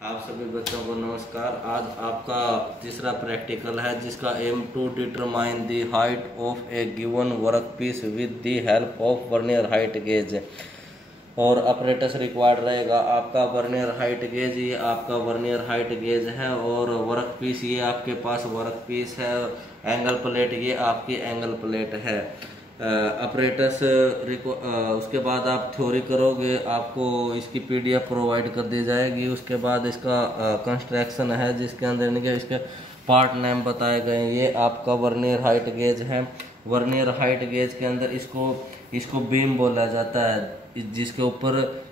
आप सभी बच्चों को नमस्कार। आज आपका तीसरा प्रैक्टिकल है जिसका aim to determine the height of a given work piece with the help of vernier height gauge. और अपरेटस रिक्वायर्ड रहेगा आपका वर्नियर हाइट गेज। ये आपका वर्नियर हाइट गेज है और वर्क पीस ये आपके पास वर्क पीस है। एंगल प्लेट ये आपकी एंगल प्लेट है। अपरेटस उसके बाद आप थ्योरी करोगे, आपको इसकी पीडीएफ प्रोवाइड कर दी जाएगी। उसके बाद इसका कंस्ट्रक्शन है जिसके अंदर इसके पार्ट नेम बताए गए। ये आपका वर्नियर हाइट गेज है। वर्नियर हाइट गेज के अंदर इसको बीम बोला जाता है, जिसके ऊपर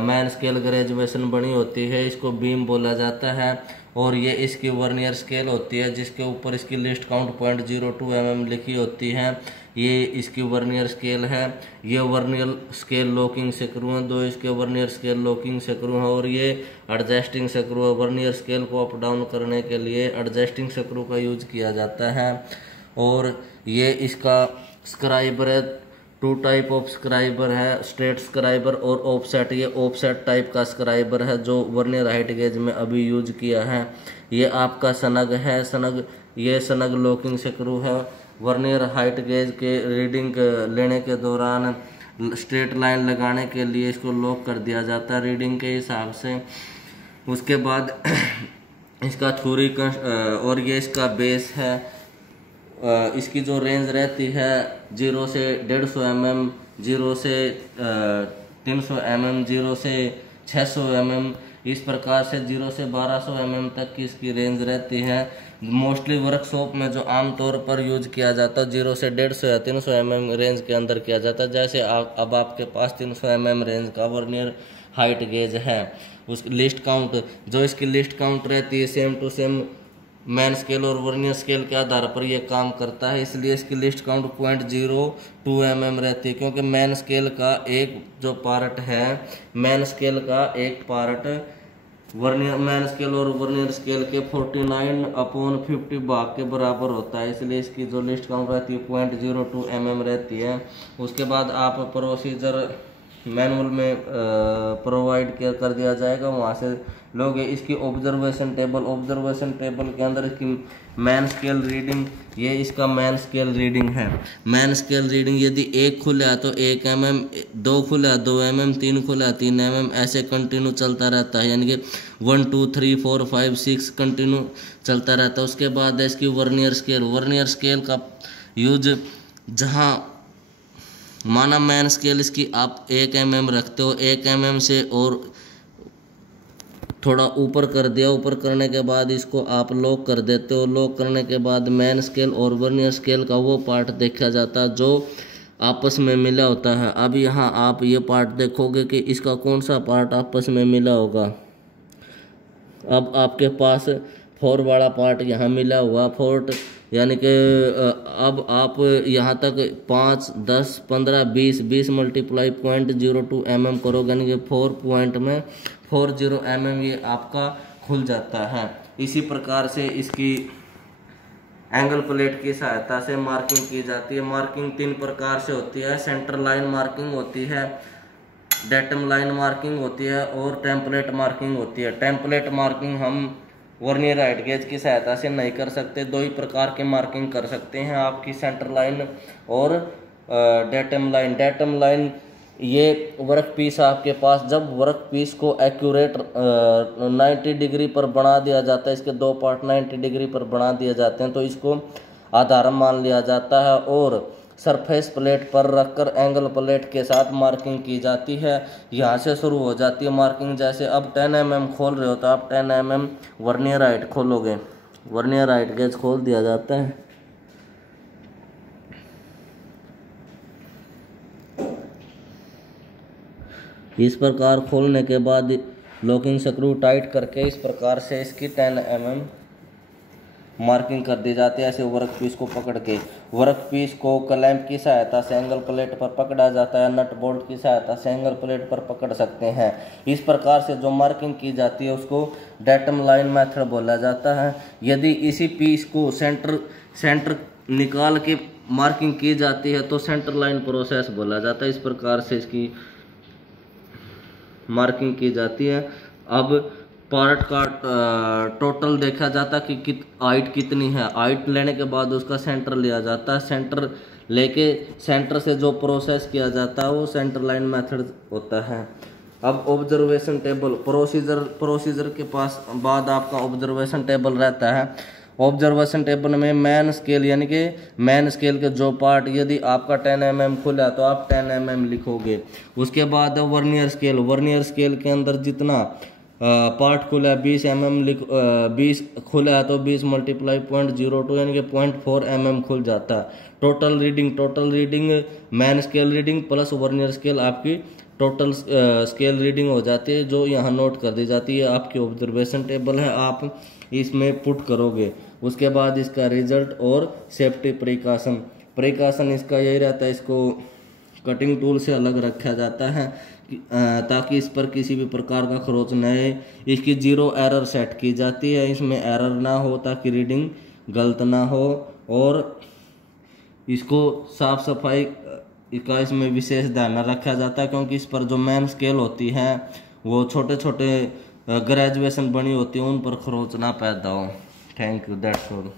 मैन स्केल ग्रेजुएशन बनी होती है, इसको बीम बोला जाता है। और ये इसकी वर्नियर स्केल होती है जिसके ऊपर इसकी लिस्ट काउंट 0.02 mm लिखी होती है। ये इसकी वर्नियर स्केल है। ये वर्नियर स्केल लॉकिंग स्क्रू है, दो इसके वर्नियर स्केल लॉकिंग स्क्रू हैं। और ये एडजस्टिंग स्क्रू है। वर्नियर स्केल को अप डाउन करने के लिए एडजस्टिंग स्क्रू का यूज किया जाता है। और ये इसका स्क्राइबर है, टू टाइप ऑफ स्क्राइबर है, स्ट्रेट स्क्राइबर और ऑफसेट। ये ऑफसेट टाइप का स्क्राइबर है जो वर्नियर हाइट गेज में अभी यूज किया है। ये आपका सनग है, ये सनग लॉकिंग स्क्रू है। वर्नियर हाइट गेज के रीडिंग लेने के दौरान स्ट्रेट लाइन लगाने के लिए इसको लॉक कर दिया जाता है रीडिंग के हिसाब से। उसके बाद इसका थ्योरी और ये इसका बेस है। इसकी जो रेंज रहती है 0 से 150 mm, 0 से 300 mm, 0 से 600 mm, इस प्रकार से 0 से 1200 mm तक की इसकी रेंज रहती है। मोस्टली वर्कशॉप में जो आमतौर पर यूज किया जाता है 0 से 150 या 300 mm रेंज के अंदर किया जाता है। जैसे अब आपके पास 300 mm रेंज का वर्नियर हाइट गेज है, उस लिस्ट काउंट जो इसकी लिस्ट काउंट रहती है same to same main scale और वर्नियर स्केल के आधार पर यह काम करता है। इसलिए इसकी लिस्ट काउंट 0.02 mm रहती है, क्योंकि मैन स्केल का एक जो पार्ट है, मैन स्केल का एक पार्ट वर्नियर मैन स्केल और वर्नियर स्केल के 49/50 भाग के बराबर होता है। इसलिए इसकी जो लिस्ट काउंट रहती है 0.02 mm रहती है। उसके बाद आप प्रोसीजर मैनुअल में प्रोवाइड कर दिया जाएगा, वहाँ से लोग इसकी ऑब्जर्वेशन टेबल के अंदर इसकी मैन स्केल रीडिंग, ये इसका मैन स्केल रीडिंग है। मैन स्केल रीडिंग यदि 1 खुला तो 1 mm, 2 खुला 2 mm, 3 खुला 3 mm, ऐसे कंटिन्यू चलता रहता है, यानी कि 1 2 3 4 5 6 कंटिन्यू चलता रहता है। उसके बाद है इसकी वर्नियर स्केल का यूज, जहाँ माना मैन स्केल इसकी आप 1 mm रखते हो, 1 mm से और थोड़ा ऊपर कर दिया, ऊपर करने के बाद इसको आप लॉक कर देते हो। लॉक करने के बाद मैन स्केल और वर्नियर स्केल का वो पार्ट देखा जाता है जो आपस में मिला होता है। अब यहाँ आप ये पार्ट देखोगे कि इसका कौन सा पार्ट आपस में मिला होगा। अब आपके पास 4 वाला पार्ट यहाँ मिला हुआ, 4 यानी कि अब आप यहाँ तक 5 10 15 20 मल्टीप्लाई 0.02 mm करोगे, यानी कि 4 पॉइंट में 40 mm ये आपका खुल जाता है। इसी प्रकार से इसकी एंगल प्लेट की सहायता से मार्किंग की जाती है। मार्किंग 3 प्रकार से होती है। सेंटर लाइन मार्किंग होती है, डेटम लाइन मार्किंग होती है और टेम्पलेट मार्किंग होती है। टेम्पलेट मार्किंग हम वर्नियर हाइट गेज की सहायता से नहीं कर सकते। 2 ही प्रकार के मार्किंग कर सकते हैं, आपकी सेंटर लाइन और डेटम लाइन। डेटम लाइन ये वर्क पीस आपके पास, जब वर्क पीस को एक्यूरेट 90 डिग्री पर बना दिया जाता है, इसके 2 पार्ट 90 डिग्री पर बना दिए जाते हैं, तो इसको आधार मान लिया जाता है और सरफेस प्लेट पर रखकर एंगल प्लेट के साथ मार्किंग की जाती है। यहाँ से शुरू हो जाती है मार्किंग। जैसे अब 10 mm खोल रहे हो तो आप 10 mm वर्नियर हाइट खोलोगे, वर्नियर हाइट गेज खोल दिया जाता है। इस प्रकार खोलने के बाद लॉकिंग स्क्रू टाइट करके इस प्रकार से इसकी 10 mm मार्किंग कर दी जाती है। ऐसे वर्क पीस को पकड़ के वर्क पीस को क्लैंप की सहायता से एंगल प्लेट पर पकड़ा जाता है, नट बोल्ट की सहायता से एंगल प्लेट पर पकड़ सकते हैं। इस प्रकार से जो मार्किंग की जाती है उसको डेटम लाइन मेथड बोला जाता है। यदि इसी पीस को सेंटर निकाल के मार्किंग की जाती है तो सेंटर लाइन प्रोसेस बोला जाता है। इस प्रकार से इसकी मार्किंग की जाती है। अब पार्ट का टोटल देखा जाता कि हाइट कितनी है। हाइट लेने के बाद उसका सेंटर लिया जाता है। सेंटर लेके सेंटर से जो प्रोसेस किया जाता है वो सेंटर लाइन मेथड होता है। अब ऑब्जर्वेशन टेबल, प्रोसीजर के पास बाद आपका ऑब्जर्वेशन टेबल रहता है। ऑब्जर्वेशन टेबल में मैन स्केल, यानी कि मैन स्केल के जो पार्ट, यदि आपका 10 mm खुला तो आप 10 mm लिखोगे। उसके बाद वर्नियर स्केल, वर्नियर स्केल के अंदर जितना पार्ट खुला है 20 mm 20 खुला है तो 20 × 0.02 यानी कि 0.4 mm खुल जाता है। Total reading main scale reading plus vernier scale आपकी टोटल स्केल रीडिंग हो जाती है, जो यहाँ नोट कर दी जाती है। आपकी ऑब्जर्वेशन टेबल है, आप इसमें पुट करोगे। उसके बाद इसका रिजल्ट और सेफ्टी प्रिकॉशन इसका यही रहता है, इसको कटिंग टूल से अलग रखा जाता है ताकि इस पर किसी भी प्रकार का खरोच न आए। इसकी 0 एरर सेट की जाती है, इसमें एरर ना हो ताकि रीडिंग गलत ना हो। और इसको साफ सफाई का इसमें विशेष ध्यान रखा जाता है, क्योंकि इस पर जो मैन स्केल होती है वो छोटे छोटे ग्रेजुएशन बनी होती है, उन पर खरोच ना पैदा हो। Thank you, that's all.